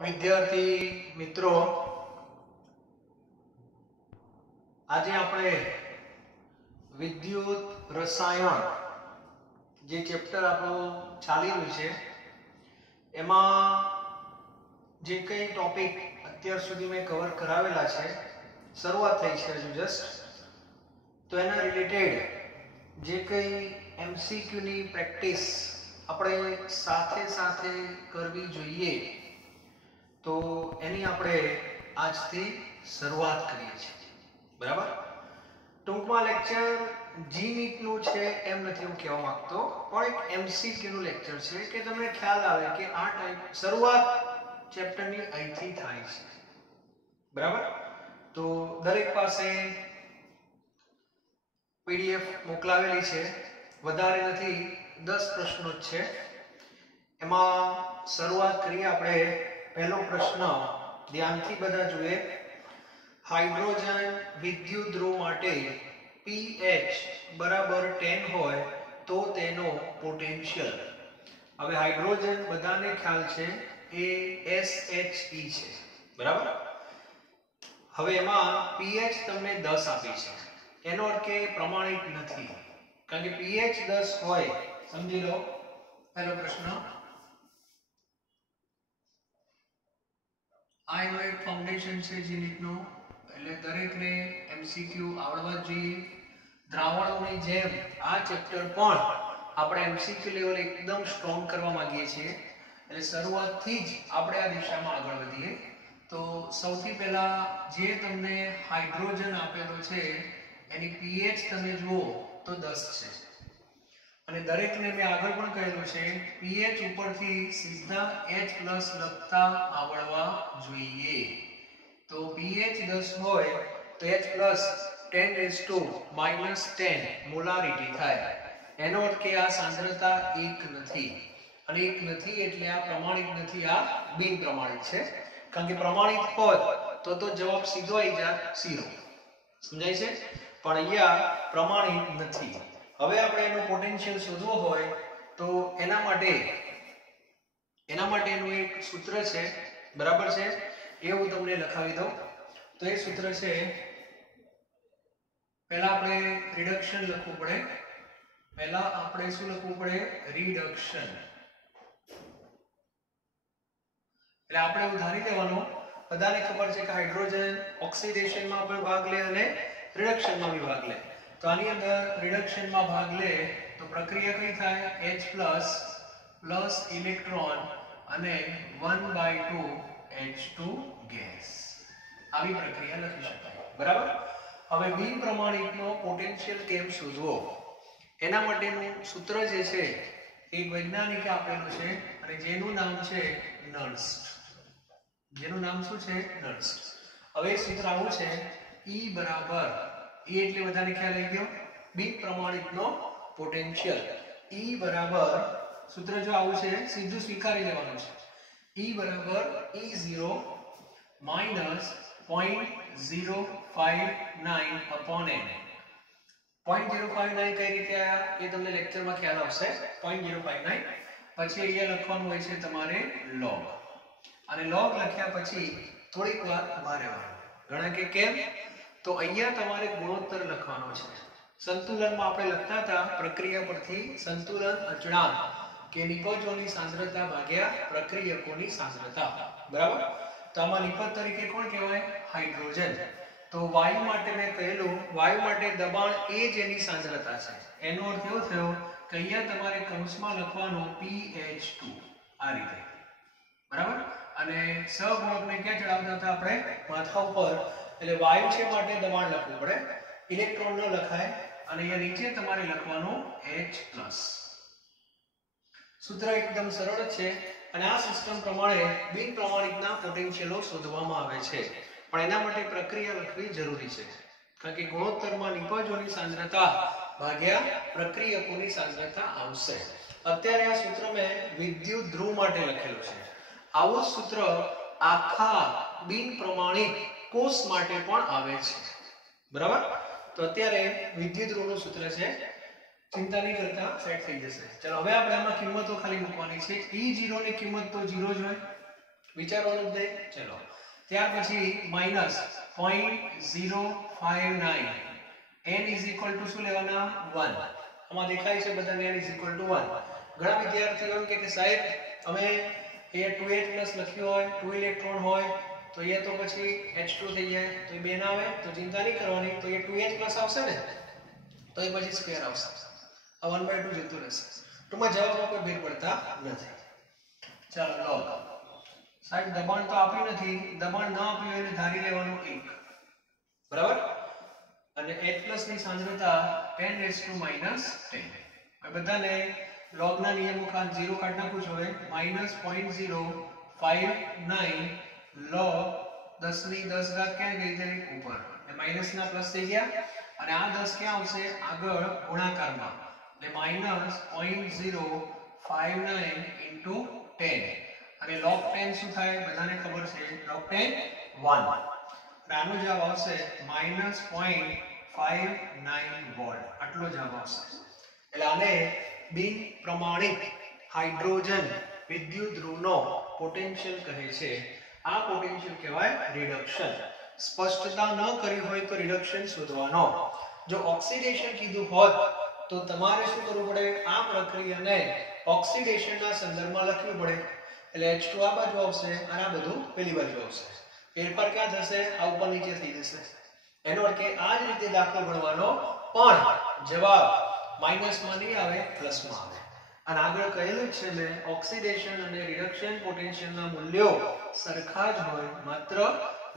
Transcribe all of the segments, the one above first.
વિદ્યાર્થી મિત્રો, આજે આપણે વિદ્યુત રસાયણ જે ચેપ્ટર આપણું ચાલી રહ્યું છે એમાં જે કંઈ ટોપિક અત્યાર સુધી મેં કવર કરાવેલા છે, શરૂઆત થઈ છે હજુ જસ્ટ, તો એના રિલેટેડ જે કંઈ MCQ ની પ્રેક્ટિસ આપણે સાથે સાથે કરવી જોઈએ, તો એની આપણે આજથી શરૂઆત કરીએ છીએ. બરાબર? ટૂંકમાં લેક્ચર GNEET નું છે એમ નથી હું કહેવા માંગતો, પણ એક MCQ નું લેક્ચર છે કે તમને ખ્યાલ આવે કે આ ટાઈપ શરૂઆત ચેપ્ટરની અહીંથી થાય છે. બરાબર? તો દરેક પાસે PDF મોકલાવેલી છે, વધારે નથી, 10 પ્રશ્નો જ છે. એમાં શરૂઆત કરીએ આપણે. પહેલો પ્રશ્ન ધ્યાનથી બધા જોઈએ. હાઇડ્રોજન વિદ્યુત ધ્રુવ માટે pH બરાબર 10 હોય તો તેનો પોટેન્શિયલ. હવે હાઇડ્રોજન બધાને ખ્યાલ છે એ SHE છે. બરાબર? હવે એમાં pH તમને 10 આપી છે, એનો અર્થ કે પ્રમાણિત નથી, કારણ કે pH 10 હોય, સમજી લો. પહેલો પ્રશ્ન, આ એનો એક ફાઉન્ડેશન છે GNEET નો, એટલે દરેકને MCQ આવડવા જ જોઈએ. દ્રાવણોની જેમ આ ચેપ્ટર પણ આપણે MCQ લેવલ એકદમ સ્ટ્રોંગ કરવા માંગીએ છીએ, એટલે શરૂઆતથી જ આપણે આ દિશામાં આગળ વધીએ. તો સૌથી પહેલા જે તમને હાઇડ્રોજન આપેલો છે એની pH તમે જુઓ તો 10 છે, અને દરેકને મેં આગળ પણ કહેલું છે pH ઉપરથી સીધા H+ લખતા આવડવા જોઈએ. તો pH 10 હોય તો H+ 10⁻⁻10 મોલારિટી થાય. એનો અર્થ કે આ સાંદ્રતા એક નથી, અને એક નથી એટલે આ પ્રમાણિત નથી, આ બિન પ્રમાણિત છે. કારણ કે પ્રમાણિત હોત તો જવાબ સીધો આવી જાત 0. સમજાય છે? પણ અહીંયા પ્રમાણિત નથી. હવે આપણે એનો પોટેન્શિયલ શોધવો હોય તો એના માટેનું એક સૂત્ર છે. બરાબર છે? એ હું તમને લખાવી દઉં. તો એ સૂત્ર છે, પહેલા આપણે રિડક્શન લખવું પડે. પહેલા આપણે શું લખવું પડે? રિડક્શન. એટલે આપણે ઉધારી દેવાનું. બધાને ખબર છે કે હાઇડ્રોજન ઓક્સિડેશનમાં પણ ભાગ લે અને રિડક્શનમાં બી ભાગ લે. તો આની અંદર રિડક્શનમાં ભાગ લે તો પ્રક્રિયા કઈ થાય? H+ પ્લસ ઇલેક્ટ્રોન અને 1/2 H2 ગેસ. આવી પ્રક્રિયા લખી શકાય. બરાબર? હવે બિન પ્રમાણિતનો પોટેન્શિયલ કેમ શોધવો, એના માટેનું સૂત્ર જે છે એક વૈજ્ઞાનિકે આપેલું છે, અને જેનું નામ છે નર્સ્ટ. જેનું નામ શું છે? નર્સ્ટ. હવે સૂત્ર આવું છે, E બરાબર, E એટલે બધાને ખ્યાલ આવી ગયો, બિન પ્રમાણિતનો પોટેન્શિયલ. E બરાબર, સૂત્ર જો આવું છે, સીધું સ્વીકારી લેવાનું છે. E બરાબર E0 માઈનસ 0.059/n. 0.059 કઈ રીતે આયા એ તમને લેક્ચરમાં ખ્યાલ આવશે. 0.059 પછી અહીંયા લખવાનું હોય છે તમારે log, અને log લખ્યા પછી થોડીક વાર ઉભા રહેવાનું. ઘણા કે કેમ? તો અહીંયા તમારે ગુણોત્તર લખવાનો છે. સંતુલનમાં આપણે લખતા હતા પ્રક્રિયા પરથી સંતુલન અચળાંક કે નિપજોની સાંદ્રતા ભાગ્યા પ્રક્રિયકોની સાંદ્રતા. બરાબર? તો આમાં નિપજ તરીકે કોણ કહેવાય? હાઇડ્રોજન. તો વાયુ માટે મેં કહેલું, વાયુ માટે દબાણ એ જ એની સાંદ્રતા છે. એનો અર્થ એવો થયો કે અહીંયા તમારે કૌંસમાં લખવાનું pH2 આ રીતે. બરાબર? અને સહગુણકને ક્યાં ચડાવતા હતા આપણે? માથા ઉપર. એટલે વાયુ છે માટે દબાણ લખવું પડે, ઇલેક્ટ્રોન ન લખાય, અને અહીંયા નીચે તમારે લખવાનું H+. સૂત્ર એકદમ સરળ છે, અને આ સિસ્ટમ પ્રમાણે બિન પ્રમાણિતના પોટેન્શિયલો શોધવામાં આવે છે. પણ એના માટે પ્રક્રિયા લખવી જરૂરી છે, કારણ કે ગુણોત્તરમાં નિપજોની સાંદ્રતા ભાગ્યા પ્રક્રિયકોની સાંદ્રતા આવશે. અત્યારે આ સૂત્ર મેં વિદ્યુત ધ્રુવ માટે લખેલું છે. આવું સૂત્ર આખા બિન પ્રમાણિત કોષ માટે પણ આવે છે. બરાબર? તો અત્યારે વિદ્યુત ધ્રુવનું સૂત્ર છે, ચિંતા નહીં કરતા, સેટ થઈ જશે. ચલો હવે આપણે આમાં કિંમતો ખાલી મૂકવાની છે. E0 ની કિંમત તો 0 જ હોય, વિચારવાનું જ નહીં. ચલો ત્યાર પછી minus 0.059 n is equal to શું લેવાના 1. આમાં દેખાય છે બધાને n ઇઝ ઇક્વલ ટુ 1. ઘણા વિદ્યાર્થીઓ એમ કે સાહેબ અમે એ 2h પ્લસ લખ્યું હોય 2 ઇલેક્ટ્રોન હોય તો એ તો પછી H2 થઈ જાય તો એ 2 ના આવે તો ચિંતા નહીં કરવાની તો એ 2h પ્લસ આવશે ને તો એ પછી સ્ક્વેર આવશે આ 1/2 જતું રહેશે. ટૂંકમાં જવાબમાં કોઈ ભેદ પડતા નથી. ચાલો લોગ સાહેબ દબાણ તો આપ્યું નથી દબાણ ન આપ્યું એટલે ધારી લેવાનું 1 બરાબર અને H+ ની સાંદ્રતા 10⁻⁻10 આ બધાને log ના નિયમો ખાન 0 કાઢ નાખું છું હવે -0.059 log 10 ની 10 ઘાત ક્યાં ગઈ છે ઉપર એટલે માઈનસ ના પ્લસ થઈ ગયા અને આ 10 ક્યાં આવશે આગળ ગુણાકારમાં એટલે -0.059 * 10 અને log 10 શું થાય બધાને ખબર છે log 10 1 અને આનો જવાબ આવશે -0.59 વોલ્ટ આટલો જવાબ આવશે. એટલે આને બિન પ્રમાણિત હાઇડ્રોજન વિદ્યુત ધ્રુવનો પોટેન્શિયલ કહે છે. આ પોટેન્શિયલ કહેવાય રિડક્શન. સ્પષ્ટતા ન કરી હોય તો રિડક્શન શોધવાનો. જો ઓક્સિડેશન કીધું હોત તો તમારે શું કરવું પડે આ પ્રક્રિયાને ઓક્સિડેશનના સંદર્ભમાં લખવું પડે. એટલે H2 આ બાજુ આવશે અને આ બધું પેલી બાજુ આવશે. ફેરફાર ક્યાં થશે આ ઉપર નીચે થઈ જશે. એનો અર્થ કે આ જ રીતે દાખલો ગણવાનો પણ જવાબ માઈનસમાં નહીં આવે પ્લસમાં આવે. અને આગળ કહેલું છે મેં ઓક્સિડેશન અને રિડક્શન પોટેન્શિયલના મૂલ્યો સરખા જ હોય માત્ર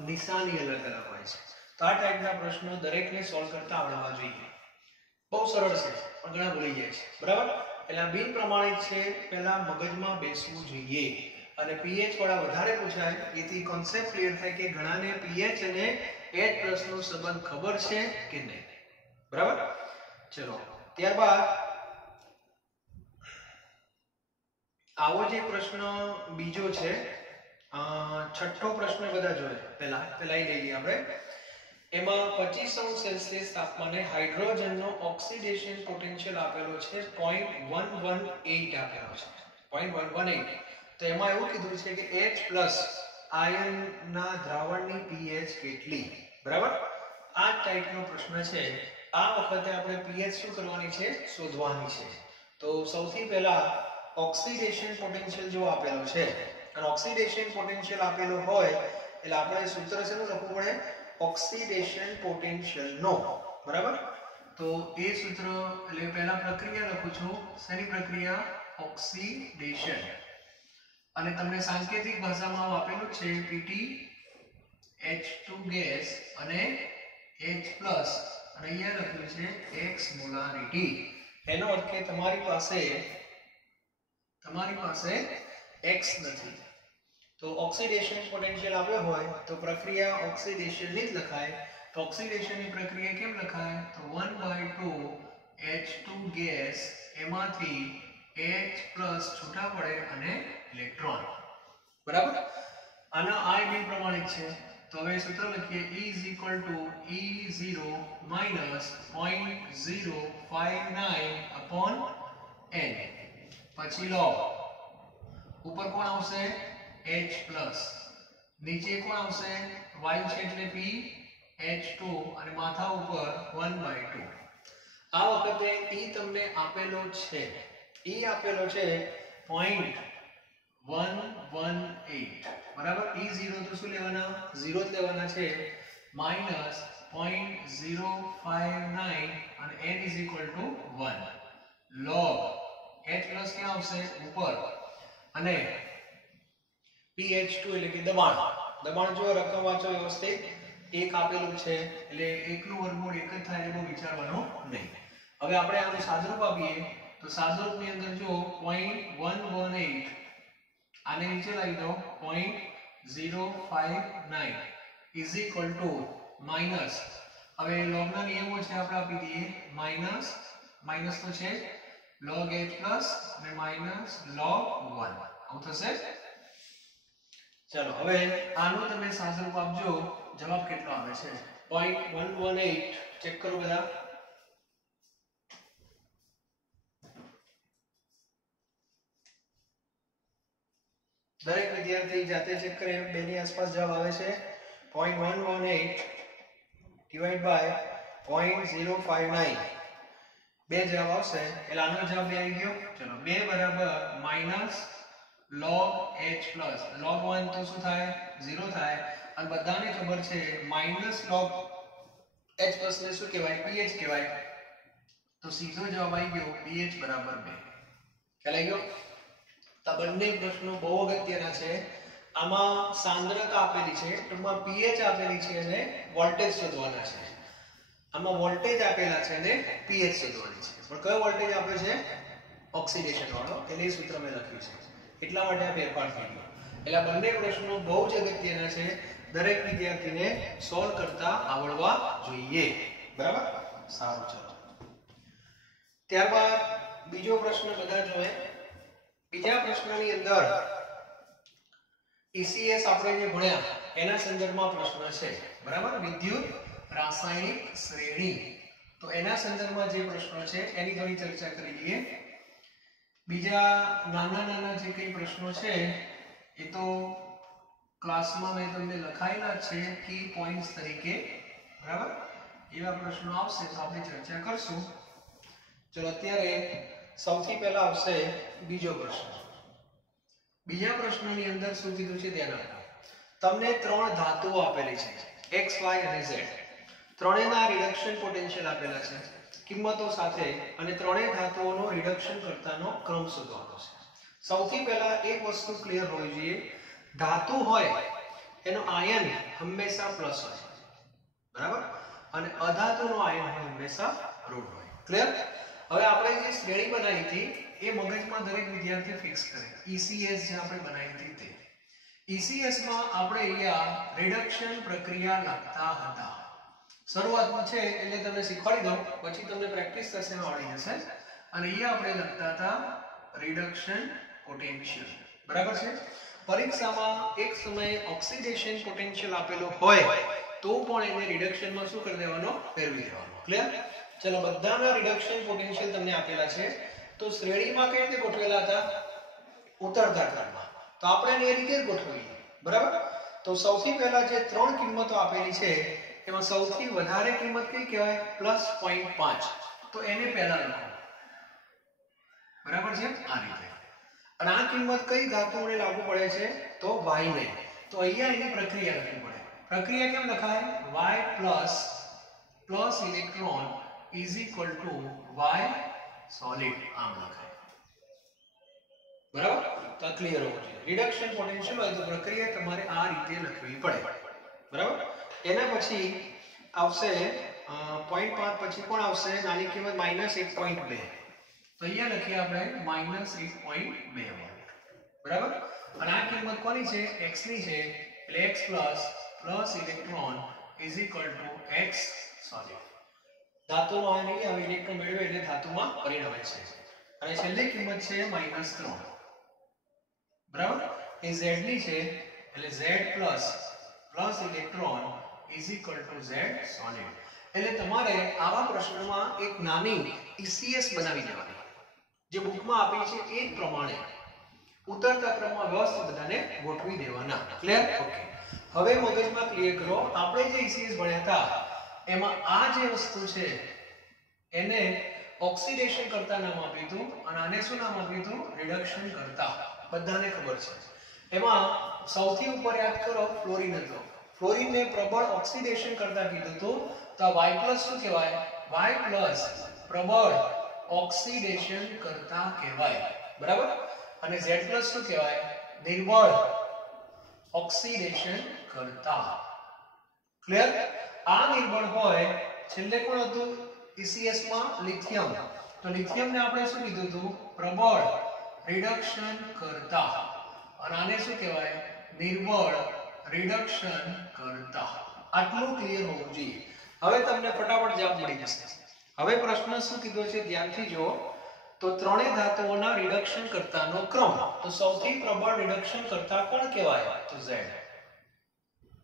નિશાની અલગ અલગ હોય છે. તો આ ટાઈપના પ્રશ્નો દરેકને સોલ્વ કરતા આવડવા જોઈએ. બહુ સરળ છે પણ ઘણા ભૂલી જાય છે બરાબર. એટલે બિન પ્રમાણિત છે પહેલા મગજમાં બેસવું જોઈએ અને pH વાળા વધારે પૂછાય એથી કોન્સેપ્ટ ક્લિયર થાય કે ઘણાને pH અને H+ નો સંબંધ ખબર છે કે નહીં બરાબર. ચલો ત્યારબાદ આવો જે પ્રશ્ન બીજો છે છઠ્ઠો પ્રશ્ન બધા જોઈએ પહેલા એ લઈએ આપણે. એમાં 25°C તાપમાને હાઇડ્રોજનનો ઓક્સિડેશન પોટેન્શિયલ આપેલો છે 0.118 આપેલો છે 0.118. તો એમાં એવું કીધું છે કે H+ આયનના દ્રાવણની pH કેટલી બરાબર. આ ટાઈપનો પ્રશ્ન છે. આ વખતે આપણે pH શું કરવાની છે શોધવાની છે. તો સૌથી પહેલા ઓક્સિડેશન પોટેન્શિયલ જો આપેલો છે અને ઓક્સિડેશન પોટેન્શિયલ આપેલો હોય એટલે આપણે સૂત્ર શેનું લખવું પડે ઓક્સિડેશન પોટેન્શિયલ નો બરાબર. તો એ સૂત્ર એટલે પહેલા પ્રક્રિયા લખું છું. શેની પ્રક્રિયા ઓક્સિડેશન અને તમને સાંકેતિક ભાષામાં આપેલું છે Pt H2 ગેસ અને H+ અને અહીંયા લખ્યું છે x મોલારિટી. એનો અર્થ કે તમારી પાસે x નથી તો ઓક્સિડેશન પોટેન્શિયલ આપ્યો હોય તો પ્રક્રિયા ઓક્સિડેશન ની જ લખાય. તો ઓક્સિડેશનની પ્રક્રિયા કેમ લખાય તો 1/2 H2 ગેસ એમાંથી H+ છૂટા પડે અને ઇલેક્ટ્રોન બરાબર. આના I બિન પ્રમાણિત છે તો હવે સૂત્ર લખીએ E = E0 - 0.059 n પછી log ઉપર કોણ આવશે H+ નીચે કોણ આવશે y છે એટલે P H2 અને માથા ઉપર 1/2. આ વખતે E તમને આપેલો છે E આપેલો છે 0.118 બરાબર. E0 તો શું લેવાના 0 જ લેવાના છે -0.059 અને n = 1 log H+ ક્યાં આવશે ઉપર અને pH2 એટલે કે દબાણ જો રકમ વાંચો વ્યવસ્થિત એક આપેલું છે એટલે એકનું વર્ગમૂળ એક જ થાય એટલે વિચારવાનું નહીં. હવે આપણે આને સાદુરૂપ આપીએ તો સાદુરૂપની અંદર જો 0.118 આને નીચે લાવી દો 0.059 માઈનસ હવે લોગના નિયમો છે આપણે આપી દઈએ માઈનસ તો છે log H+ અને માઈનસ log 1 આવું થશે. ચલો હવે આનું તમે સાદુરૂપ આપજો જવાબ કેટલો આવે છે 0.118 ચેક કરો બધા. દરેક વિદ્યાર્થી જાતે ચેક કરે. 2 ની આસપાસ જવાબ આવે છે. 0.118 ડિવાઇડ બાય 0.059 બે જવાબ આવશે. એટલે આનો જવાબ આવી ગયો. ચલો 2 બરાબર minus log h plus log 1 તો શું થાય 0 થાય અને બધાને ખબર છે માઈનસ log h પ્લસ ને શું કહેવાય ph કહેવાય. તો સીધો જવાબ આવી ગયો pH બરાબર 2. ખ્યાલ આવી ગયો. તો બંને પ્રશ્નો બહુ અગત્યના છે. આમાં સાંદ્રતા આપેલી છે, ટૂંકમાં pH આપેલી છે અને વોલ્ટેજ શોધવાના છે. આમાં વોલ્ટેજ આપેલા છે અને pH શોધવાની છે. પણ કયો વોલ્ટેજ આપ્યો છે ઓક્સિડેશન વાળો, એટલે એ સૂત્ર મેં લખ્યું છે. એટલા માટે આ ફેરફાર થઈ ગયો. એટલે આ બંને પ્રશ્નો બહુ જ અગત્યના છે. દરેક વિદ્યાર્થીને સોલ્વ કરતા આવડવા જોઈએ. બરાબર? સારું, ચલો. ત્યારબાદ બીજો પ્રશ્ન બધા જોઈએ. બીજા પ્રશ્નની અંદર ECS આપણે જે ભણ્યા એના સંદર્ભમાં પ્રશ્ન છે. બરાબર? વિદ્યુત રાસાયણિક શ્રેણી. તો એના સંદર્ભમાં જે પ્રશ્નો છે એની થોડી ચર્ચા કરી લઈએ. બીજા નાના નાના જે કઈ પ્રશ્નો છે એ તો ક્લાસમાં મેં તમને લખાયેલા છે કી પોઈન્ટ્સ તરીકે. બરાબર? એવા પ્રશ્નો આવશે તો આપણે ચર્ચા કરશું. ચલો અત્યારે સૌથી પહેલા આવશે બીજો પ્રશ્ન. બીજા પ્રશ્નની અંદર શું કીધું છે ધ્યાન આપો. તમને 3 ધાતુઓ આપેલી છે x y અને z. ત્રણેયના રિડક્શન પોટેન્શિયલ આપેલા છે કિંમતો સાથે અને ત્રણેય ધાતુઓનો રિડક્શન કરતાનો ક્રમ શોધવાનો છે. સૌથી પહેલા એક વસ્તુ ક્લિયર હોવી જોઈએ. ધાતુ હોય એનો આયન હંમેશા પ્લસ હોય. બરાબર? અને અધાતુનો આયન હોય હંમેશા ઋણ હોય. ક્લિયર? હવે આપણે જે શ્રેણી બનાવી હતી એ મગજમાં દરેક વિદ્યાર્થી ફિક્સ કરે. ECS જે આપણે બનાવી હતી તે ECS માં આપણે અહીંયા રિડક્શન પ્રક્રિયા લખતા હતા. શરૂઆતમાં છે એટલે તમને શીખવાડી દઉં, પછી તમને પ્રેક્ટિસ થશે આવડી જશે. અને અહીંયા આપણે લખતા હતા રિડક્શન પોટેન્શિયલ. બરાબર છે? પરીક્ષામાં એક સમયે ઓક્સિડેશન પોટેન્શિયલ આપેલો હોય તો પણ એને રિડક્શનમાં શું કરી દેવાનો ફેરવી દેવાનો. ક્લિયર? ચલો બધાના રિડક્શન પોટેન્શિયલ તમને આપેલા છે. તો શ્રેણીમાં કઈ રીતે ગોઠવેલા હતા? ઉતરતા ક્રમમાં. તો આપણે એને એ રીતે જ ગોઠવીએ. બરાબર? તો સૌથી પહેલા જે 3 કિંમતો આપેલી છે એમાં સૌથી વધારે કિંમત કઈ કહેવાય? +0.5. તો એને પહેલા લખો. બરાબર છે? આ રીતે. અને આ કિંમત કઈ ધાતુઓને લાગુ પડે છે? તો y ને. તો અહીંયા એની પ્રક્રિયા લખવી પડે. પ્રક્રિયા કેમ લખાય? y plus electron is equal to y solid. આમ લખાય. બરાબર? તો ક્લિયર હોવું જોઈએ. રિડક્શન પોટેન્શિયલ હોય તો પ્રક્રિયા તમારે આ રીતે લખવી પડે. બરાબર? એના પછી આવશે 0.5 પછી કોણ આવશે? નાની કિંમત -1.2. તો અહીંયા લખીએ આપણે -1.2 વોલ્ટ. બરાબર? અને આ કિંમત કોની છે? x ની છે. એટલે x plus electron is equal to x solid. ધાતુનો આયન આવે ઇલેક્ટ્રોન મેળવે એટલે ધાતુમાં પરિણમે છે. અને છેલ્લી કિંમત છે -3. બરાબર? એ z ની છે. એટલે z plus electron is equal to z solid. એટલે તમારે આવા પ્રશ્નમાં એક નાની ECS બનાવી દેવાની. જે બુકમાં આપી છે એ જ પ્રમાણે ઉતરતા ક્રમમાં વ્યવસ્થિત બધાને ગોઠવી દેવાના. ક્લિયર? ઓકે. હવે મગજમાં ક્લિયર કરો. આપણે જે ECS ભણ્યા હતા એમાં આ જે વસ્તુ છે એને ઓક્સિડેશન કરતા નામ આપ્યું હતું અને આને શું નામ આપ્યું હતું? રિડક્શન કરતા. બધાને ખબર છે. એમાં સૌથી ઉપર યાદ કરો ફ્લોરિન હતો. ફ્લોરિનને પ્રબળ ઓક્સિડેશન કરતા કીધું હતું. તો Y+ શું કહેવાય? Y+ પ્રબળ ઓક્સિડેશન કરતા કહેવાય. બરાબર? અને Z+ શું કહેવાય? નિર્બળ ઓક્સિડેશન કરતા. ક્લિયર? આ નિર્બળ હોય. છેલ્લે કોણ હતું ECS માં? લિથિયમ. તો લિથિયમને આપણે શું કીધું હતું? પ્રબળ રિડક્શન કરતા. અને આને શું કહેવાય? નિર્બળ રિડક્શન કરતા. આટલું ક્લિયર હોવું જોઈએ. હવે તમને ફટાફટ જવાબ મળી જશે. હવે પ્રશ્ન શું કીધો છે ધ્યાનથી જુઓ. તો ત્રણેય ધાતુઓના રિડક્શન કરતાનો ક્રમ. તો સૌથી પ્રબળ રિડક્શન કરતા કોણ કહેવાય? તો Z.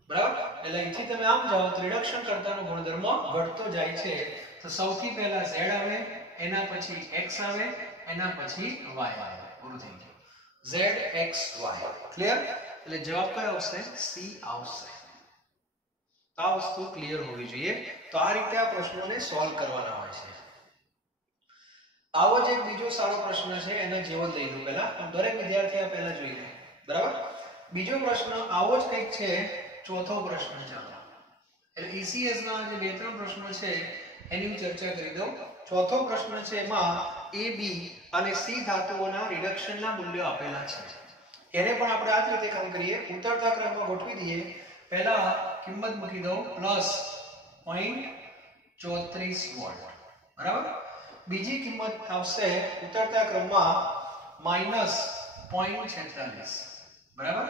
બરાબર? એટલે અહીંથી તમે આમ જાઓ તો રિડક્શન કરતાનો ગુણધર્મ ઘટતો જાય છે. તો સૌથી પહેલા Z આવે, એના પછી X આવે, એના પછી Y આવે. પૂરું થઈ ગયું. ZXY ક્લિયર એટલે જવાબ કયો આવશે સી આવશે આ વસ્તુ ક્લિયર હોવી જોઈએ તો આ રીતે આ પ્રશ્નોને સોલ્વ કરવાના હોય છે આવો જ એક બીજો સારો પ્રશ્ન છે એના જેવો જ લઈ લો પહેલા દરેક વિદ્યાર્થી આ પહેલા જોઈ લે બરાબર બીજો પ્રશ્ન આવો જ કંઈક છે ચોથો પ્રશ્ન ચાલો એટલે ECS ના જે બે ત્રણ પ્રશ્નો છે એની ચર્ચા કરી દઉં ચોથો પ્રશ્ન છે એમાં A B અને C ધાતુઓના રિડક્શનના મૂલ્યો આપેલા છે એને પણ આપણે આ રીતે કામ કરીએ ઉતરતા ક્રમમાં ગોઠવી દઈએ પહેલા કિંમત મૂકી દઉં +0.34 વોલ્ટ બરાબર બીજી કિંમત આવશે ઉતરતા ક્રમમાં -0.46 બરાબર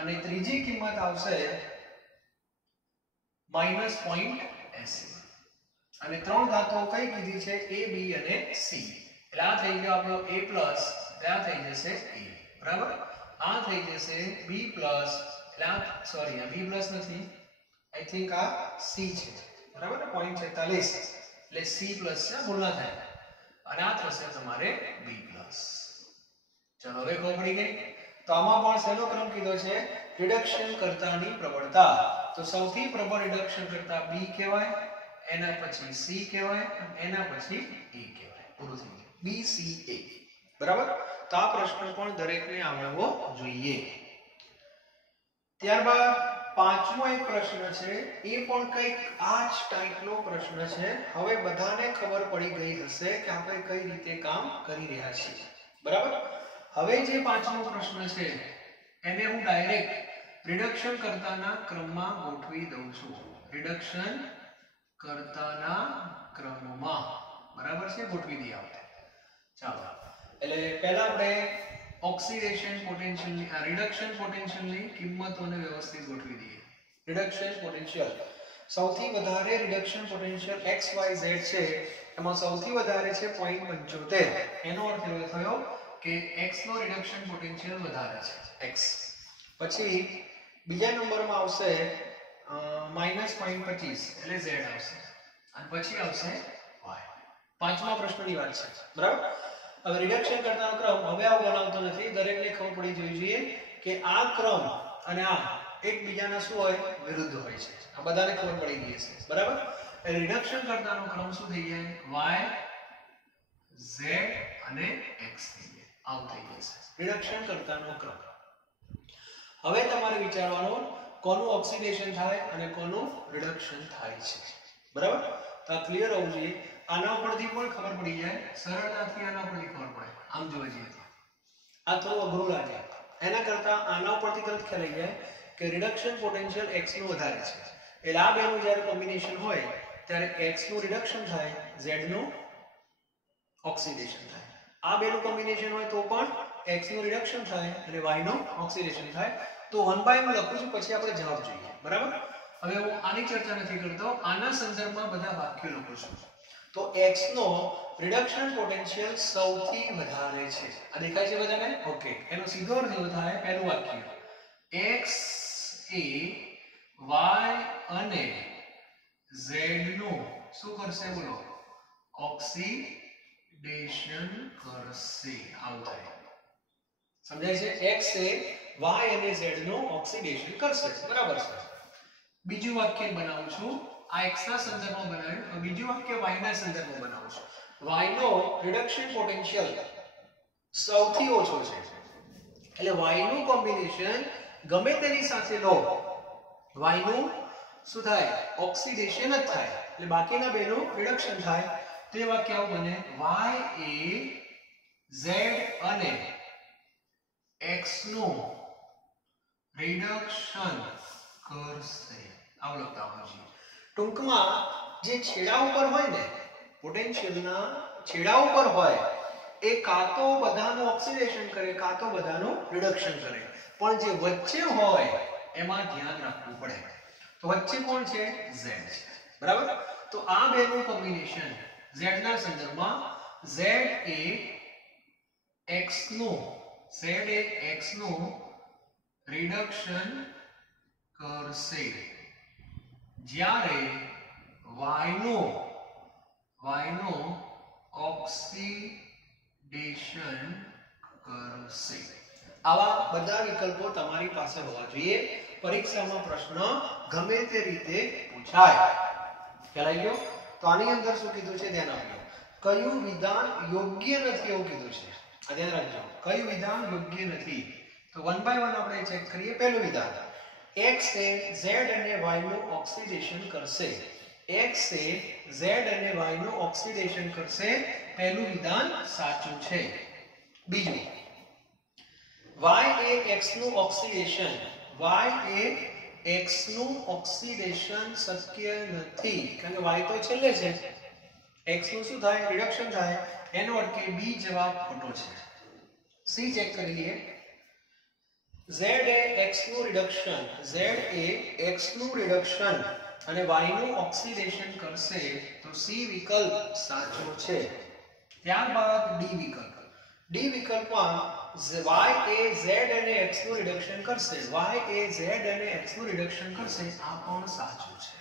અને ત્રીજી કિંમત આવશે -0.80 અને ત્રણ ધાતુઓ કઈ કીધી છે A B અને C એટલે આ થઈ ગયો આપણો A પ્લસ આ થઈ જશે A બરાબર આ થઈ જશે B પ્લસ એટલે આ સોરી આ B પ્લસ નથી આઈ થિંક આ C છે બરાબર ને 0.46 એટલે C પ્લસ છે ભૂલ ના થાય અને આ થશે તમારે B પ્લસ ચલો હવે ખબર પડી ગઈ તો આમાં પણ શેનો ક્રમ કીધો છે રિડક્શન કર્તાની પ્રબળતા તો સૌથી પ્રબળ રિડક્શન કર્તા B કહેવાય એના પછી C કહેવાય અને એના પછી A કહેવાય પૂરું થઈ ગયું B C A બરાબર તો આ પ્રશ્ન પણ દરેકને આવડવો જોઈએ ત્યારબાદ પાંચમો એક પ્રશ્ન છે એ પણ કંઈક આ જ ટાઈપનો પ્રશ્ન છે હવે બધાને ખબર પડી ગઈ હશે કે આપણે કઈ રીતે કામ કરી રહ્યા છીએ બરાબર હવે જે પાંચમો પ્રશ્ન છે એને હું ડાયરેક્ટ રિડક્શન કર્તાના ક્રમમાં ગોઠવી દઉં છું રિડક્શન કર્તાના ક્રમમાં બરાબર છે ગોઠવી દઈએ આપણે ચાલો એટલે પહેલા આપણે ઓક્સિડેશન પોટેન્શિયલની રિડક્શન પોટેન્શિયલની કિંમતોને વ્યવસ્થિત ગોઠવી દઈએ રિડક્શન પોટેન્શિયલ સૌથી વધારે રિડક્શન પોટેન્શિયલ XYZ છે એમાં સૌથી વધારે છે 0.75 એનો અર્થ એવો થયો કે X નો રિડક્શન પોટેન્શિયલ વધારે છે X પછી બીજા નંબરમાં આવશે -0.25 એટલે Z આવશે અને પછી આવશે Y પાંચમા પ્રશ્નની વાત છે બરાબર હવે રિડક્શન કરતાનો ક્રમ હવે આવું બનાવતો નથી દરેકને ખબર પડી જોઈએ કે આ ક્રમ અને આ એકબીજાના શું હોય વિરુદ્ધ હોય છે આ બધાને ખબર પડી ગઈ છે બરાબર રિડક્શન કરતાનો ક્રમ શું થઈ જાય Y Z અને X થઈ જાય આવું થઈ જશે રિડક્શન કરતાનો ક્રમ હવે તમારે વિચારવાનું કોનું ઓક્સિડેશન થાય અને કોનું રિડક્શન થાય છે બરાબર તો આ ક્લિયર હોવું જોઈએ આના ઉપરથી પણ ખબર પડી જાય સરળતાથી આના ઉપરથી ખબર પડે આમ જોવા જઈએ તો આ થોડું અઘરું લાગે એના કરતા આના ઉપરથી તરત ખ્યાલ આવી જાય કે રિડક્શન પોટેન્શિયલ X નું વધારે છે એટલે આ બેનું જ્યારે કોમ્બિનેશન હોય ત્યારે X નું રિડક્શન થાય Z નું ઓક્સિડેશન થાય આ બેનું કોમ્બિનેશન હોય તો પણ X નું રિડક્શન થાય અને Y નું ઓક્સિડેશન થાય તો 1/m લખું છું પછી આપણે જવાબ જોઈએ બરાબર હવે હું આની ચર્ચા નથી કરતો આના સંદર્ભમાં બધા વાક્યો લખું છું તો X નો રિડક્શન પોટેન્શિયલ સૌથી વધારે છે આ દેખાય છે બધાને ઓકે એનો સીધો અર્થ એવો થાય પહેલું વાક્ય X એ Y અને Z નું શું કરશે બોલો ઓક્સિડેશન કરશે આવું થાય સમજાય છે X એ Y અને Z નું ઓક્સિડેશન કરશે બરાબર છે બીજું વાક્ય બનાવું છું આ X ના સંદર્ભમાં બનાવ્યું બીજું વાક્ય Y ના સંદર્ભમાં બનાવું છું Y નો રિડક્શન પોટેન્શિયલ સૌથી ઓછો છે એટલે Y નું કોમ્બિનેશન ગમે તેની સાથે લો Y નું શું થાય ઓક્સિડેશન જ થાય એટલે બાકીના બેનું રિડક્શન થાય તે વાક્ય આવું બને Y એ Z અને X નું રિડક્શન કરશે આવું લખતા હોય છે ટૂંકમાં જે છેડા ઉપર હોય ને પોટેન્શિયલના છેડા ઉપર હોય એ કાં તો બધાનું ઓક્સિડેશન કરે કાં તો બધાનું રિડક્શન કરે પણ જે વચ્ચે હોય એમાં ધ્યાન રાખવું પડે તો વચ્ચે કોણ છે Z છે બરાબર તો આ બેનું કોમ્બિનેશન Z ના સંદર્ભમાં Z એ X નું રિડક્શન કરશે જ્યારે Y નું ઓક્સિડેશન કરશે આવા બધા વિકલ્પો તમારી પાસે હોવા જોઈએ. પરીક્ષામાં પ્રશ્ન ગમે તે રીતે પૂછાય. ખ્યાલ આવી ગયો? તો આની અંદર શું કીધું છે ધ્યાન આપજો. કયું વિધાન યોગ્ય નથી એવું કીધું છે. આ ધ્યાન રાખજો. કયું વિધાન યોગ્ય નથી? તો વન બાય વન આપણે ચેક કરીએ. પહેલું વિધાન, x એ z અને y નું ઓક્સિડેશન કરશે. x એ z અને y નું ઓક્સિડેશન કરશે. પહેલું વિધાન સાચું છે. બીજું, y એ x નું ઓક્સિડેશન, y એ x નું ઓક્સિડેશન શક્ય નથી. કારણ કે y તો છેલ્લે છે. x નું શું થાય? રિડક્શન થાય. એનો અર્થ કે બી જવાબ ખોટો છે. સી ચેક કરી લઈએ. z એ x નું રિડક્શન, z એ x નું રિડક્શન અને y નું ઓક્સિડેશન કરશે. તો સી વિકલ્પ સાચો છે. ત્યારબાદ ડી વિકલ્પ. ડી વિકલ્પમાં y એ z અને x નું રિડક્શન કરશે, y એ z અને x નું રિડક્શન કરશે. આ પણ સાચું છે.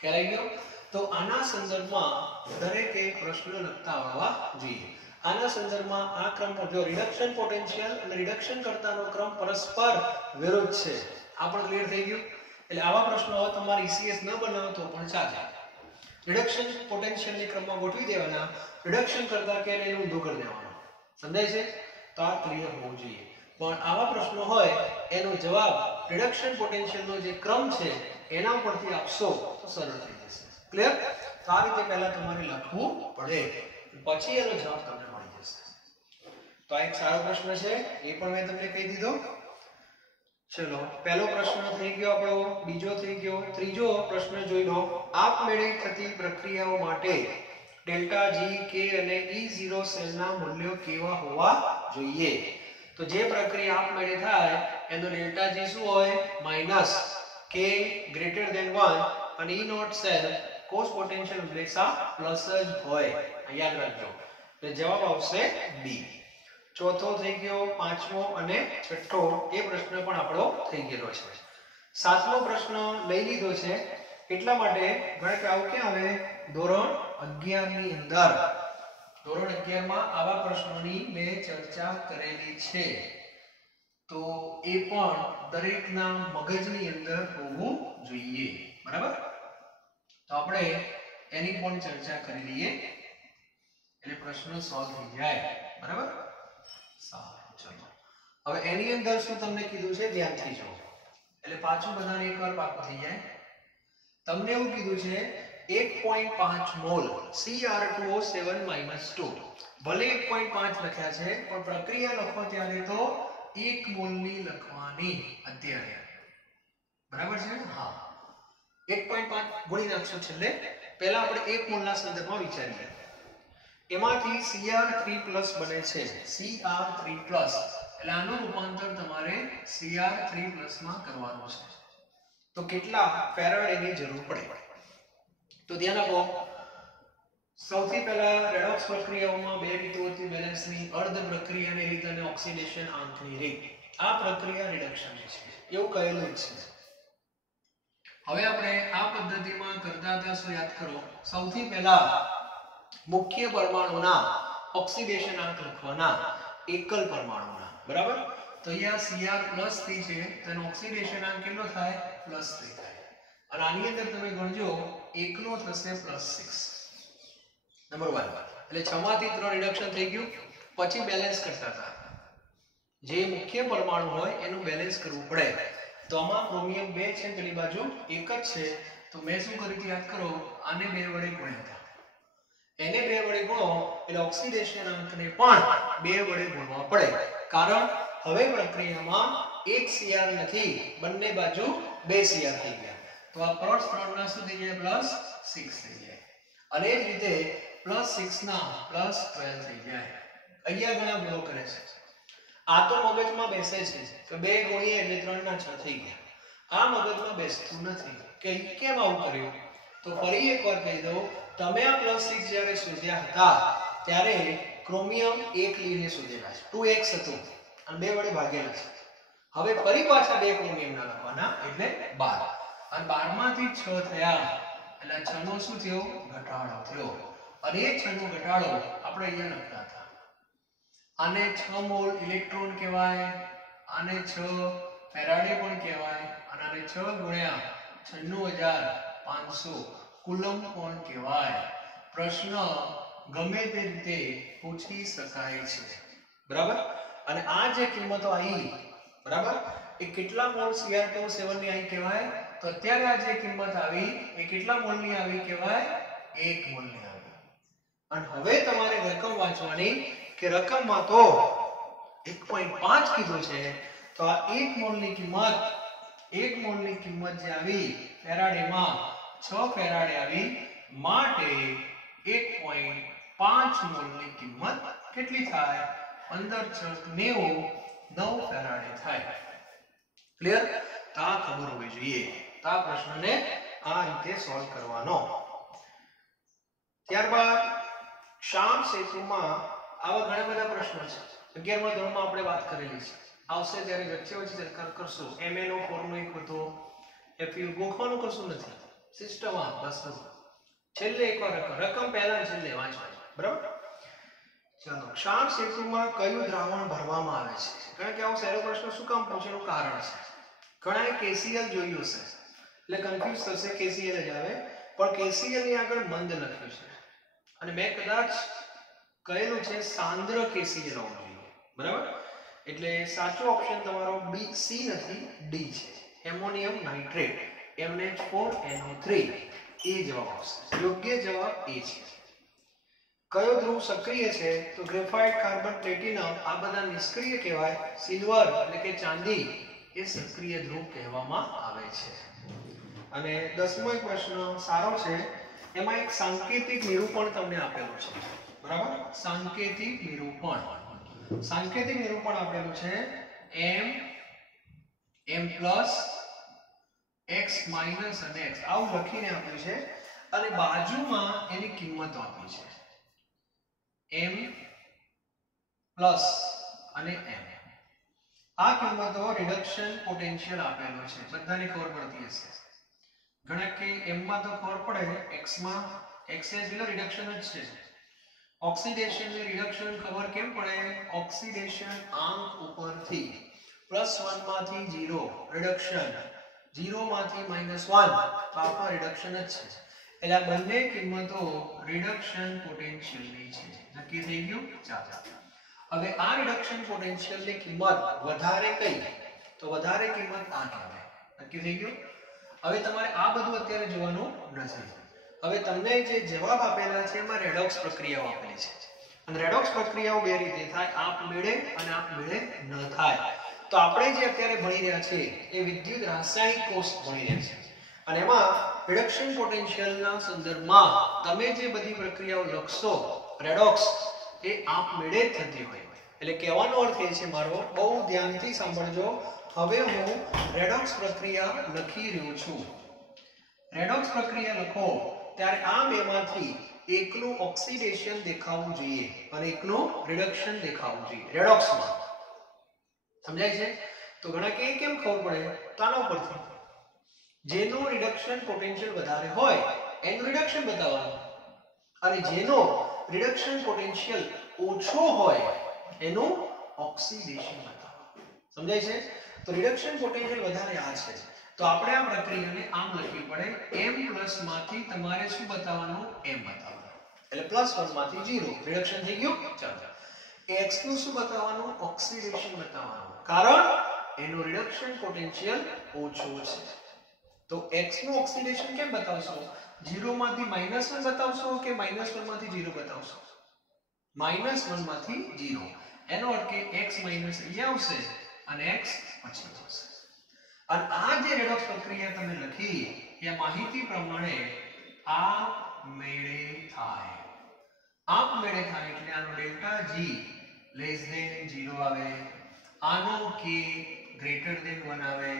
ખ્યાલ આવી ગયો? તો આના સંદર્ભમાં દરેકે પ્રશ્ન લખતા આવડવા જોઈએ. આના સંદર્ભમાં આ ક્રમ પર જો રિડક્શન પોટેન્શિયલ અને રિડક્શન કરતાનો ક્રમ પરસ્પર વિરુદ્ધ છે. આ પણ ક્લિયર થઈ ગયું? એટલે આવા પ્રશ્નો હવે તમારે ECS ન બનાવો તો પણ ચાલે. રિડક્શન પોટેન્શિયલની ક્રમમાં ગોઠવી દેવાના, રિડક્શન કરતા કે એને ઊંધું કરી દેવાનું. સમજાય છે? તો આ ક્લિયર હોવું જોઈએ. પણ આવા પ્રશ્નો હોય એનો જવાબ રિડક્શન પોટેન્શિયલનો જે ક્રમ છે એના પરથી આપશો તો સરળ થઈ જશે. ક્લિયર? તો આ રીતે પહેલા તમારે લખવું પડે, પછી એનો જવાબ તમને મળી જશે. તો આ એક સારો પ્રશ્ન છે, એ પણ મેં તમને કહી દીધો. ચલો, પહેલો પ્રશ્ન થઈ ગયો આપણો, બીજો થઈ ગયો, ત્રીજો પ્રશ્ન જોઈ લો. આપમેળે થતી પ્રક્રિયાઓ માટે ડેલ્ટા જી, કે અને E0 સેલના મૂલ્યો કેવા હોવા જોઈએ? તો જે પ્રક્રિયા આપમેળે થાય એનો ડેલ્ટા જી શું હોય? માઈનસ કે ગ્રેટર ધેન 1 અને E0 સેલ કોષ પોટેન્શિયલ હંમેશા પ્લસ જ હોય. યાદ રાખજો. એટલે જવાબ આવશે બી. ચોથો થઈ ગયો, પાંચમો અને છઠ્ઠો એ પ્રશ્ન પણ આપણો થઈ ગયેલો છે. સાતમો પ્રશ્ન લઈ લીધો છે એટલા માટે ગણિત આવું ક્યાં આવે? ધોરણ 11 ની અંદર. ધોરણ 11 માં આવા પ્રશ્નોની મેં ચર્ચા કરેલી છે. તો એ પણ દરેકના મગજની અંદર હોવું જોઈએ. બરાબર? તો આપણે એની પણ ચર્ચા કરી લઈએ એટલે પ્રશ્ન સોલ્વ થઈ જાય. બરાબર? સારું, ચલો. હવે એની અંદર શું તમને કીધું છે ધ્યાનથી જો. એટલે પાછું બધાને એકવાર પાકું થઈ જાય. તમને એવું કીધું છે 1.5 મોલ Cr2O7 - 2. ભલે 1.5 લખ્યા છે પણ પ્રક્રિયા લખો ત્યારે તો 1 મોલની લખવાની અત્યારે. બરાબર છે? હા. 1.5 ગુણી નાખશો છેલ્લે. પહેલા આપણે 1 મોલના સંદર્ભમાં વિચારીએ. એમાંથી Cr3+ બને છે. Cr3+. એટલે આનું રૂપાંતર તમારે Cr3+ માં કરવાનું છે. તો કેટલા ફેરાડ એની જરૂર પડે? તો ધ્યાન આપો. સૌથી પહેલા રેડોક્સ પ્રક્રિયાઓમાં બે રીતોથી બેલેન્સની અર્ધ પ્રક્રિયાની રીત અને ઓક્સિડેશન આંકની રીત. આ પ્રક્રિયા રિડક્શન છે એવું કહેલું જ છે. હવે આપણે આ પદ્ધતિમાં કરતા હતા શું યાદ કરો? સૌથી પહેલા મુખ્ય પરમાણુના ઓક્સિડેશન આંક લખવાના એકલ પરમાણુના. બરાબર? તો અહીંયા Cr+3 છે તેનો ઓક્સિડેશન આંક કેટલો થાય? +3 થાય. અને આની અંદર તમે ગણજો એકનો થશે +6. નંબર 1. એટલે 6 માંથી 3 રિડક્શન થઈ ગયું. પછી બેલેન્સ કરતા હતા. જે મુખ્ય પરમાણુ હોય એનું બેલેન્સ કરવું પડે. તો આમાં ક્રોમિયમ 2 છે, પેલી બાજુ 1 જ છે. તો મેં શું કર્યું યાદ કરો? આને 2 વડે ગુણ્યા હતા. એને 2 વડે ગુણો એટલે ઓક્સિડેશન આંકને પણ 2 વડે ગુણવા પડે. કારણ હવે પ્રક્રિયામાં એક Cr નથી, બંને બાજુ 2 Cr થઈ ગયા. તો આ +3 ના શું થઈ જાય? +6 થઈ જાય. અને એ જ રીતે +6 ના +12 થઈ જાય. અહીંયા ઘણા ભૂલો કરે છે. આ તો મગજમાં બેસે છે કે 2 ગુણીએ એટલે 3 ના 6 થઈ ગયા. આ મગજમાં બેસતું નથી કે કેમ આવું કર્યું. તો ફરી એકવાર કહી દઉં, તમે આ +6 જ્યારે શોધ્યા હતા ત્યારે ક્રોમિયમ 1 લઈને શોધેલા છે. 2x હતું અને 2 વડે ભાગેલા છે. હવે ફરી પાછા 2 ક્રોમિયમ ના લખવાના એટલે 12. અને 12 માંથી 6 થયા એટલે 6 નો શું થયો? ઘટાડો થયો. અને એ 6 નો ઘટાડો આપણે અહીંયા લખતા હતા. આને 6 મોલ ઇલેક્ટ્રોન કહેવાય, આને 6 ફેરાડે પણ કહેવાય અને આને 6 ગુણ્યા 96500 કુલમ પણ કહેવાય. પ્રશ્ન ગમે તે રીતે પૂછી શકાય છે. બરાબર. અને આ જે કિંમતો આવી, બરાબર, એ કેટલા મોલ Cr2O7 ની આવી કહેવાય? તો અત્યારે આ જે કિંમત આવી એ કેટલા મોલ ની આવી કહેવાય? 1 મોલ ની આવી. અને હવે તમારે રકમ વાંચવાની કે રકમમાં તો 1.5 કીધું છે, તો આ 1 મોલ ની કિંમત જે આવી ફેરાડેમાં 6 ફેરાડે આવી, માટે 1.5 મોલ ની કિંમત કેટલી થાય? 15.9 ફેરાડે થાય. ક્લિયર? તો આ ખબર હોવી જોઈએ. તો આ પ્રશ્નને આ રીતે સોલ્વ કરવાનો. ત્યારબાદ શામ સેતુમાં આવા ઘણા બધા પ્રશ્નો છે. 11મા ધોરણમાં આપણે વાત કરેલી છે. આવશે ત્યારે વચ્ચે ચર્ચા કરશું. MNO ફોર્મ્યુલા હતો, FU ગોખવાનું કશું નથી. સિસ્ટમ આ બસ છેલ્લે એકવાર રકમ પહેલા છેલ્લે વાંચવાની. બરાબર? ચાલો. શામ સેતુમાં કયું દ્રાવણ ભરવામાં આવે છે? કારણ કે આવો સહેલો પ્રશ્ન શું કામ પૂછેનું કારણ છે. ઘણાએ KCl જોયું હશે એટલે કન્ફ્યુઝ થશે, KCl જ આવે, પણ KCl ની આગળ મંદ લખ્યું છે અને મેં કદાચ કહેલું છે સાંદ્ર KCl હોવું જોઈએ. બરાબર? એટલે સાચો ઓપ્શન તમારો B C નથી, D છે. એમોનિયમ નાઇટ્રેટ, NH4NO3 એ જવાબ આવશે. યોગ્ય જવાબ એ છે. કયો ધ્રુવ સક્રિય છે? તો ગ્રેફાઇટ, કાર્બન, પ્લેટિનમ આ બધા નિષ્ક્રિય કહેવાય. સિલ્વર એટલે કે ચાંદી એ સક્રિય ધ્રુવ કહેવામાં આવે છે. અને 10મો એક પ્રશ્ન સારો છે. એમાં એક સાંકેતિક નિરૂપણ તમને આપેલું છે. બરાબર? સાંકેતિક નિરૂપણ આપેલું છે. m પ્લસ x માઇનસ અને x આવું લખીને આપ્યું છે અને બાજુમાં એની કિંમતો આપી છે. m પ્લસ અને m. આ કિંમતો રિડક્શન પોટેન્શિયલ આપેલો છે. બધાને ખબર પડતી હશે. ઘણા કે m માં તો ખબર પડે, x માં x એ રિડક્શન જ છે. ઓક્સિડેશન ને રિડક્શન ખબર કેમ પડે? ઓક્સિડેશન આંક ઉપરથી +1 માંથી 0 રિડક્શન, 0 માંથી -1 તો આ રિડક્શન જ છે. એટલે આ બંને કિંમતો રિડક્શન પોટેન્શિયલ ની છે. નક્કી થઈ ગયું? ચાલો. હવે આ રિડક્શન પોટેન્શિયલ ની કિંમત વધારે કઈ? તો વધારે કિંમત આ કહેવાય. નક્કી થઈ ગયું? હવે તમારે આ બધું અત્યારે જોવાનું નથી. હવે તમને જે જવાબ આપેલા છે એમાં રેડોક્સ પ્રક્રિયાઓ આપેલી છે. અને રેડોક્સ પ્રક્રિયાઓ બે રીતે થાય, આપમેળે અને આપમેળે ન થાય. તો આપણે જે અત્યારે ભણી રહ્યા છીએ એ વિદ્યુત રાસાયણિક કોર્સ ભણી રહ્યા છીએ. અને એમાં રિડક્શન પોટેન્શિયલના સંદર્ભમાં તમે જે બધી પ્રક્રિયાઓ લખશો રેડોક્સ એ આપમેળે જ થતી હોય. એટલે કહેવાનો અર્થ એ છે મારો, બહુ ધ્યાનથી સાંભળજો. હવે હું રેડોક્સ પ્રક્રિયા લખી રહ્યો છું. રેડોક્સ પ્રક્રિયા લખો ત્યારે આ બેમાંથી એકનું ઓક્સિડેશન દેખાવું જોઈએ અને એકનું રિડક્શન દેખાવું જોઈએ રેડોક્સમાં. સમજાય છે? તો ઘણા કે કેમ ખબર પડે? તો આના પરથી જેનું રિડક્શન પોટેન્શિયલ વધારે હોય એનું રિડક્શન બતાવવાનું અને જેનો રિડક્શન પોટેન્શિયલ ઓછો હોય એનું ઓક્સિડેશન બતાવવાનું. સમજાય છે? તો રિડક્શન પોટેન્શિયલ વધારે આ છે તો આપણે આ પ્રક્રિયાને આમ લખવી પડે, m પ્લસ માંથી તમારે શું બતાવવાનું? m બતાવવાનું. એટલે +1 માંથી 0 રિડક્શન થઈ ગયું. ચાલો. x નું શું બતાવવાનું? ઓક્સિડેશન બતાવવાનું. કારણ એનું રિડક્શન પોટેન્શિયલ ઓછો છે. તો x નું ઓક્સિડેશન કેમ બતાવશો? 0 માંથી -1 બતાવશો કે -1 માંથી 0 બતાવશો? -1 માંથી 0. એનો અર્થ કે x માઈનસ અહીંયા આવશે અને x પછી આવશે. અને આ જે રેડોક્સ પ્રક્રિયા તમે લખી એ માહિતી પ્રમાણે આપમેળે થાય. આપમેળે થાય એટલે આનો ડેલ્ટા G <0 આવે, આનો K <1 આવે,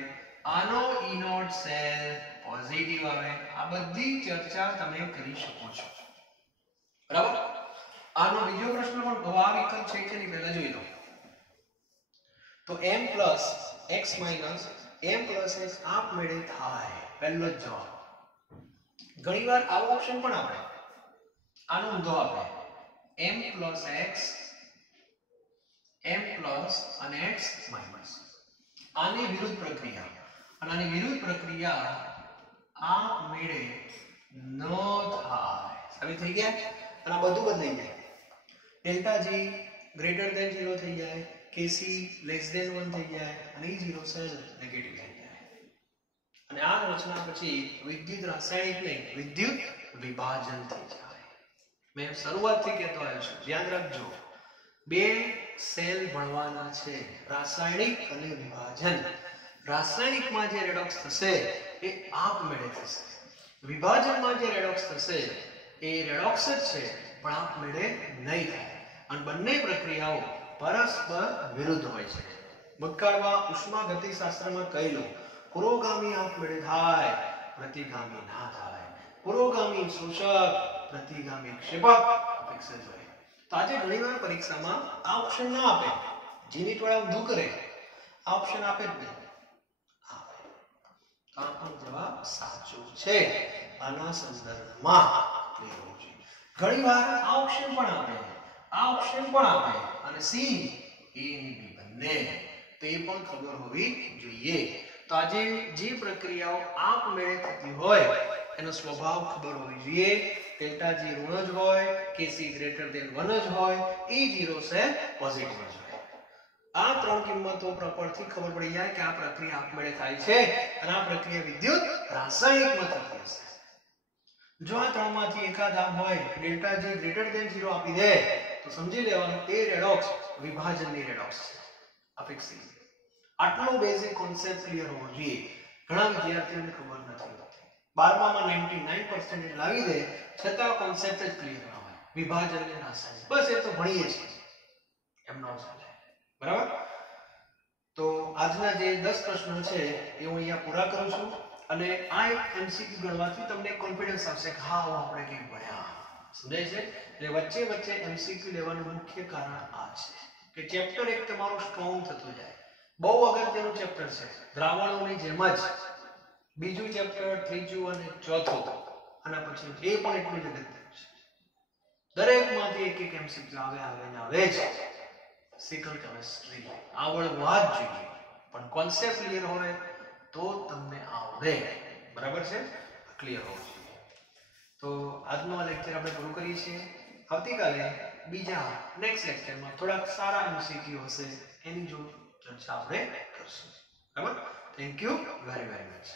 આનો E નોટ સેલ પોઝિટિવ આવે. આ બધી ચર્ચા તમે કરી શકો છો. બરાબર? આનો બીજો પ્રશ્ન પણ આ વિકલ્પ છે કે નહીં પહેલા જોઈ લો. તો m plus x minus m plus x આપમેળે થાય. પહેલો જ જવાબ. ઘણીવાર આવો ઓપ્શન પણ આપણે આનો ઊંધો આપે m plus x m plus અને x માઇનસ. આની વિરુદ્ધ પ્રક્રિયા અને આની વિરુદ્ધ પ્રક્રિયા આપમેળે ન થાય. સાબિત થઈ ગયા. અને આ બધું બદલાઈ જાય. ડેલ્ટા g ગ્રેટર ધેન 0 થઈ જાય, kc લેસ ધેન 1 થઈ જાય અને e0 સેલ નેગેટિવ થઈ જાય. અને આ રચના પછી વિદ્યુત રાસાયણિક નહીં, વિદ્યુત વિભાજન થઈ જાય. મેં શરૂઆતથી કહેતો આવ્યો છું, ધ્યાન રાખજો. બે સેલ ભણવાના છે, રાસાયણિક અને વિભાજન. રાસાયણિકમાં જે રેડોક્સ થશે એ આપમેળે થશે. વિભાજનમાં જે રેડોક્સ થશે એ રેડોક્સ જ છે પણ આપમેળે નહીં થાય. અને બંને પ્રક્રિયાઓ પરસ્પર વિરુદ્ધ હોય છે. ભૂતકાળમાં ઉષ્માગતિશાસ્ત્રમાં કહેલું પુરોગામી આપમેળે થાય, પ્રતિગામી ના થાય. પુરોગામી શોષક, પ્રતિગામી ક્ષેપક અપેક્ષિત હોય. તો આજે ઘણીવાર પરીક્ષામાં આ ઓપ્શન ના આપે, જીનીટ વાળા ઊંધું કરે, આ ઓપ્શન આપે જ નહીં. તો આ પણ જવાબ સાચો છે. આના સંદર્ભમાં ક્લિયર હોવું જોઈએ. ઘણીવાર આ ઓપ્શન પણ આપે, આ ઓપ્શન પણ આપે અને સી એ ની બી બંને, તે પણ ખબર હોવી જોઈએ. તો આજે જે પ્રક્રિયાઓ આપમેળે થતી હોય એનો સ્વભાવ ખબર હોવી જોઈએ. ડેલ્ટા g ઋણ જ હોય, kc ગ્રેટર ધેન 1 જ હોય, e0 છે પોઝિટિવ જ હોય. આ ત્રણ કિંમતો પરથી ખબર પડી જાય કે આ પ્રક્રિયા આપમેળે થાય છે અને આ પ્રક્રિયા વિદ્યુત રાસાયણિકમાં થતી હશે. જો આ ત્રણમાંથી એકાદ આમ હોય, ડેલ્ટા g ગ્રેટર ધેન 0 આપી દે તો સમજી લેવાનું એ રેડોક્સ વિભાજનની રેડોક્સ છે. અપેક્ષિત. આટલો બેઝિક કોન્સેપ્ટ ક્લિયર હોવો જોઈએ. ઘણા વિદ્યાર્થીઓને ખબર નથી હોતી. 12માં 99% લાવી દે છતાં કોન્સેપ્ટ જ ક્લિયર ન હોય. વિભાજન અને રાસાયણિક બસ એ તો ભણીએ છીએ, એમ ન ચાલે. બરાબર? તો આજના જે 10 પ્રશ્નો છે એ હું અહીંયા પૂરા કરું છું અને આ એક એમસીક્યુ ગણવાથી તમને કોન્ફિડન્સ આવશે કે હા આપણે કંઈક ભણ્યા. સમજાય છે? એટલે વચ્ચે વચ્ચે એમસીક્યુ લેવાનું મુખ્ય કારણ આ છે કે ચેપ્ટર એક તમારું સ્ટ્રોંગ થતું જાય. બહુ અગત્યનું ચેપ્ટર છે. દ્રાવણોની જેમ જ બીજું ચેપ્ટર, ત્રીજું અને ચોથું અને પછી એ પણ એટલું જ અગત્યનું છે. દરેકમાંથી એક એક એમસીક્યુ આવે ને આવે જ. ફિઝિકલ કેમિસ્ટ્રી આવડવા જ જોઈએ, પણ કોન્સેપ્ટ ક્લિયર હોય તો તમને આવડે. બરાબર છે? ક્લિયર હોવું જોઈએ. તો આજનો આ લેક્ચર આપણે પૂરું કરીએ છીએ. આવતીકાલે બીજા નેક્સ્ટ લેક્ચરમાં થોડાક સારા એમસીક્યુ હશે, એની જો ચર્ચા આપણે કરશું. બરાબર? Thank you very very much.